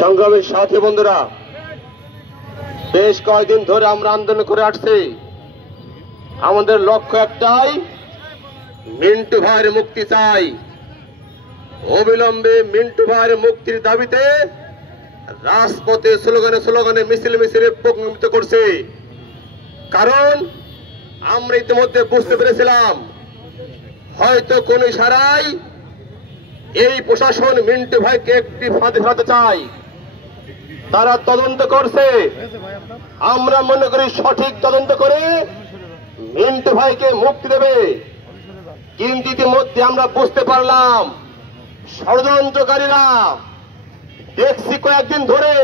সংগ্রামের সাথী বন্ধুরা, বেশ কয়েকদিন ধরে আমরা আন্দোলন করে আসছি। আমাদের লক্ষ্য একটাই, মিন্টু ভাইয়ের মুক্তি চাই। অবিলম্বে মিন্টু ভাইয়ের মুক্তির দাবিতে রাজপথে স্লোগানে স্লোগানে মিছিলে প্রকম্পিত করছে। কারণ আমরা ইতিমধ্যে বুঝতে পেরেছিলাম হয়তো কোন ইশারায় এই প্রশাসন মিন্টু ভাইকে একটি ফাঁদে ফেলাতে চায়। তারা তদন্ত করছে। আমরা মনে করি সঠিক তদন্ত করে মিন্টু ভাইকে মুক্তি দেবে। কিন্তু ইতিমধ্যে আমরা বুঝতে পারলাম ষড়যন্ত্রকারীরা, দেখছি কয়েকদিন ধরে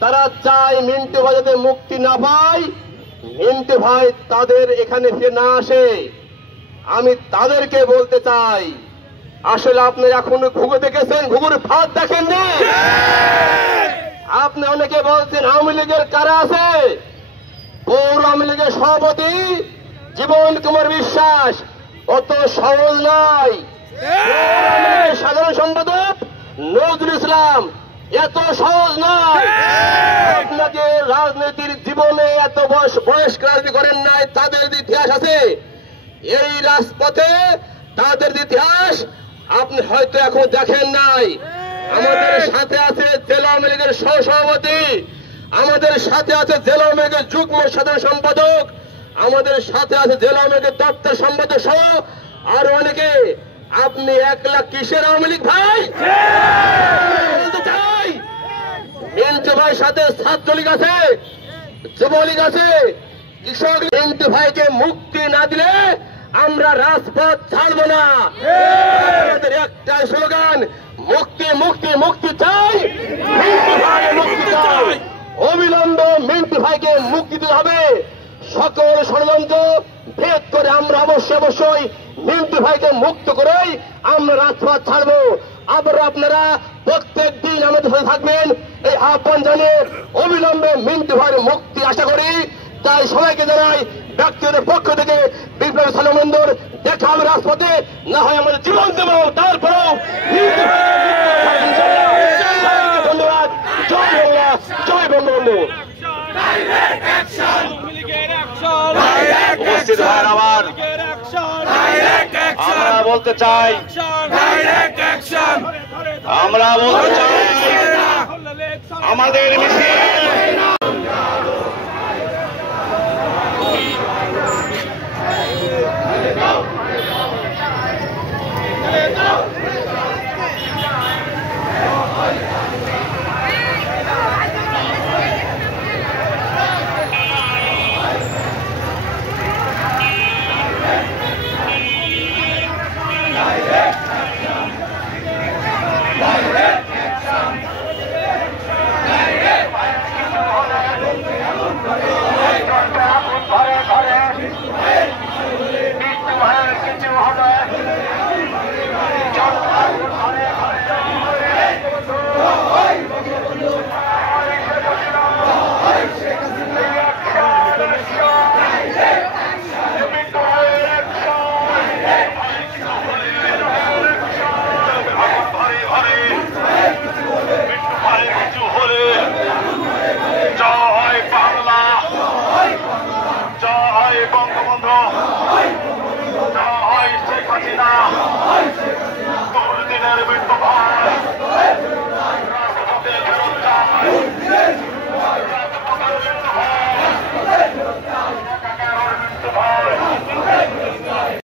তারা চায় মিন্টু ভাই যাতে মুক্তি না পায়, মিন্টু ভাই তাদের এখানে ফিরে না আসে। আমি তাদেরকে বলতে চাই, আসলে আপনি এখন ঘুঘু দেখেছেন, ঘুঘুর ফাঁদ দেখেননি। আপনি অনেকে বলছেন আওয়ামী লীগের কারা আছে। পৌর আওয়ামী লীগের সভাপতি জীবন কুমার বিশ্বাস অত সহজ নয়। সাধারণ সম্পাদক নজরুল ইসলাম এত সহজ নয়। আপনাকে রাজনীতির জীবনে এত বয়স্ক রাজনীতি করেন নাই, তাদের ইতিহাস আছে। এই রাজপথে তাদের ইতিহাস আপনি হয়তো এখন দেখেন নাই। আমাদের সাথে আছে জেলা আওয়ামী লীগের সহসভাপতি, আমাদের সাথে আছে জেলা আওয়ামী লীগের যুগ্ম সাধারণ সম্পাদক, আমাদের সাথে আছে জেলা আওয়ামী লীগের দপ্তর সম্পাদক সহ আরো অনেকে। আপনি একলা কিসের আওয়ামী লীগ ভাই? বলতে চাই মিন্টু ভাইয়ের সাথে ছাত্রলীগ আছে, যুবলীগ আছে, কৃষক। মিন্টু ভাইকে মুক্তি না দিলে আমরা রাজপথ ছাড়বো না। আমাদের একটাই স্লোগান, মুক্তি মুক্তি মুক্তি চাই, মিন্টু ভাইকে মুক্তি চাই। অবিলম্বে মিন্টু ভাইকে মুক্তি দিতে হবে। সকল ষড়যন্ত্র ভেদ করে আমরা অবশ্যই মিন্টু ভাইকে মুক্ত করেই আমরা রাজপথ ছাড়বো। আবার আপনারা প্রত্যেক দিন আমাদের সাথে থাকবেন এই আহ্বান জানিয়ে অবিলম্বে মিন্টু ভাইয়ের মুক্তি আশা করি। তাই সবাইকে জানাই ব্যক্তিগত পক্ষ থেকে বিপ্লবী সালমন্দর দেখা হবে রাজপথে, না হয় আমাদের জীবন দেব। তারপরেও ধন্যবাদ। জয় বাংলা, জয় বঙ্গবন্ধু। আমরা বলতে চাই, আমাদের মিছিল